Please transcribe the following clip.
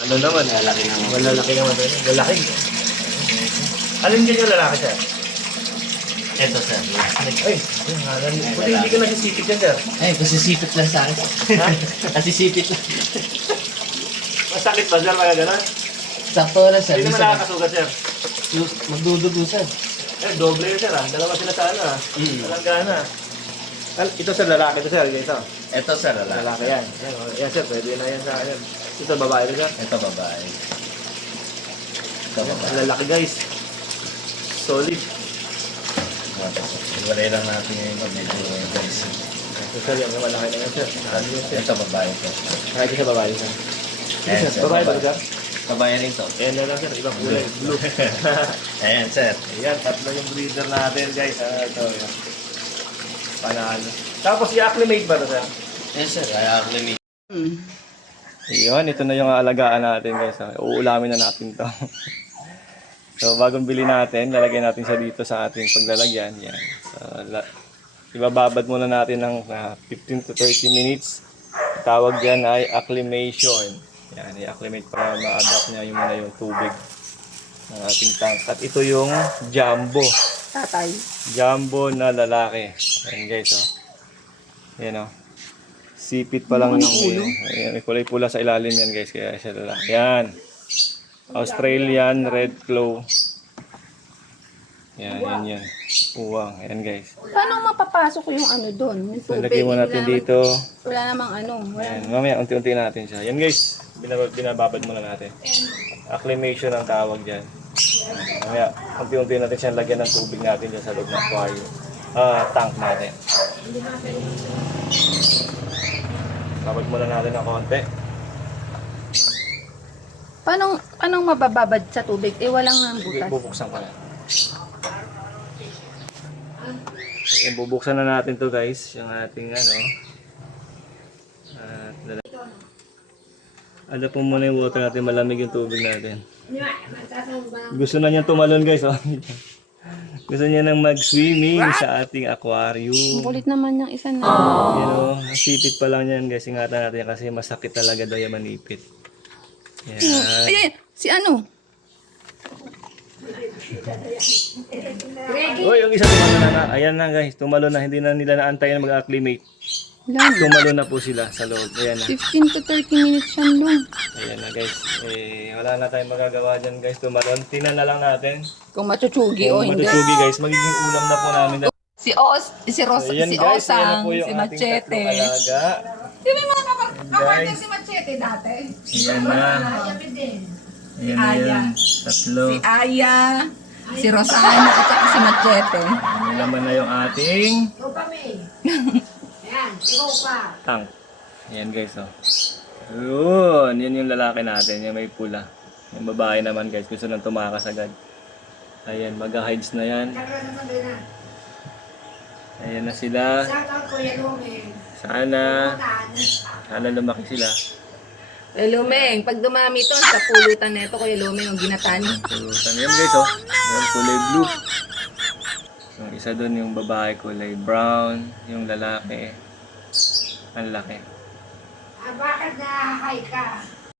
Ano naman? Malalaki naman. Malalaki naman. Lalaki. Alin din yung lalaki, sir? Ito, sir. Ay, buti hindi ka nasisipit yan, sir. Ay, pasisipit lang sa akin. Ha? Pasisipit lang. Masakit ba, sir? Kaya gano'n? Sakto na, sir. Hindi naman nakakasugat, sir. Magdudugo, sir. Doble yun, sir, ah. Dalawa sila sa ano, ah. Walang gana. Ito, sir, lalaki. Ito, sir. Ito. Ito, sir. Lalaki yan. Yan, oh. Yan, sir. Pwede na yan sa akin. Ito, babae rin, sir. Ito, babae. Ito, babae. Ang lalaki, guys. Solid. Iwalay lang natin yung medyo guys. Ito, sir. Yan, malaki na yan, sir. Ito, babae ito. Kahit sa babae, sir. Ayan, Ito, sir. sir. Babae ba, sir? Babae rin to. Ayan na lang, sir. Ibang kulay. Blue. Ayan, sir. Ayan, tatlo yung breeder natin, guys. Ito, yan. Panalo. Tapos, i-acclimate ba ito, sir? Yes, sir. Kaya acclimate. Iyon, ito na yung aalagaan natin, guys. Uulamin na natin to. So, bagong bili natin, lalagay natin siya dito sa ating paglalagyan. Yan. So, ibababad muna natin ng 15 to 30 minutes. Tawag dyan ay acclimation. Yan, i-acclimate para ma-adapt niya yung muna yung tubig ng ating tank. At ito yung jumbo. Tatay. Jumbo na lalaki. Ayan, guys, oh. Yan, oh. Sipit pa lang yung may kulay pula sa ilalim yan, guys, kaya siya lalaki. Yan. Australian Red Claw. Yan. Uwang. Yan, guys. Paano mapapasok yung ano doon? Yung tubig. Lagay mo natin dito. Wala namang ano. Yan. Mamaya, unti-unti natin siya. Yan, guys. Binababad muna natin. Acclimation ang tawag dyan. Mamaya, unti-unti natin siya lagyan ng tubig natin dyan sa loob ng aquarium. Tank natin. Babad muna natin ng konti. Paano mabababad sa tubig? Walang nang butas. Bubuksan ko na. Ayan, bubuksan na natin to, guys. Yung ating ano. Ada po muna yung water natin. Malamig yung tubig natin. Gusto na niya tumalon, guys. Oh. Gusto niya nang mag-swimming sa ating aquarium. Ang kulit naman yung isa na. You know, sipit pa lang yan, guys. Ingatan natin kasi masakit talaga daw yung manipit. Yan. Ay, si ano? Oh, yung isa tumalon na. Ayan na, guys. Tumalon na. Hindi na nila naantayan mag-acclimate. Lang. Tumalon na po sila sa loob. Ayan na. 15 to 30 minutes yan lang. Ayan na, guys. Wala na tayong magagawa dyan, guys. Tumalon. Tingnan na lang natin. Kung matutsugi o Kung hindi. matutugi, guys. Magiging ulam na po namin. Si Ayan, si guys. Ayan na Osang, po yung si ating Machete. tatlong alaga. Di ba yung mga kapartner Guys. si Machete dati? Ayan na. Ayan na yan. Tatlo. Si Aya, si Rosana, at saka si Machete. Ayan, laman na yung ating tank. Ayan, guys, oh. Yun. Yan yung lalaki natin. Yung may pula. Yung babae naman, guys. Gusto nang tumakas agad. Ayan, mag-hides na yan. Ayan na sila. Sana lumaki sila. Kuya Lumeng, pag dumami to, sa pulutan na ito, Kuya Lumeng, yung ginatan. Pulutan. Yan, guys, oh. Yung kulay blue. Yung isa doon yung babae kulay brown. Yung lalaki. Ang laki. Bakit na-high ka?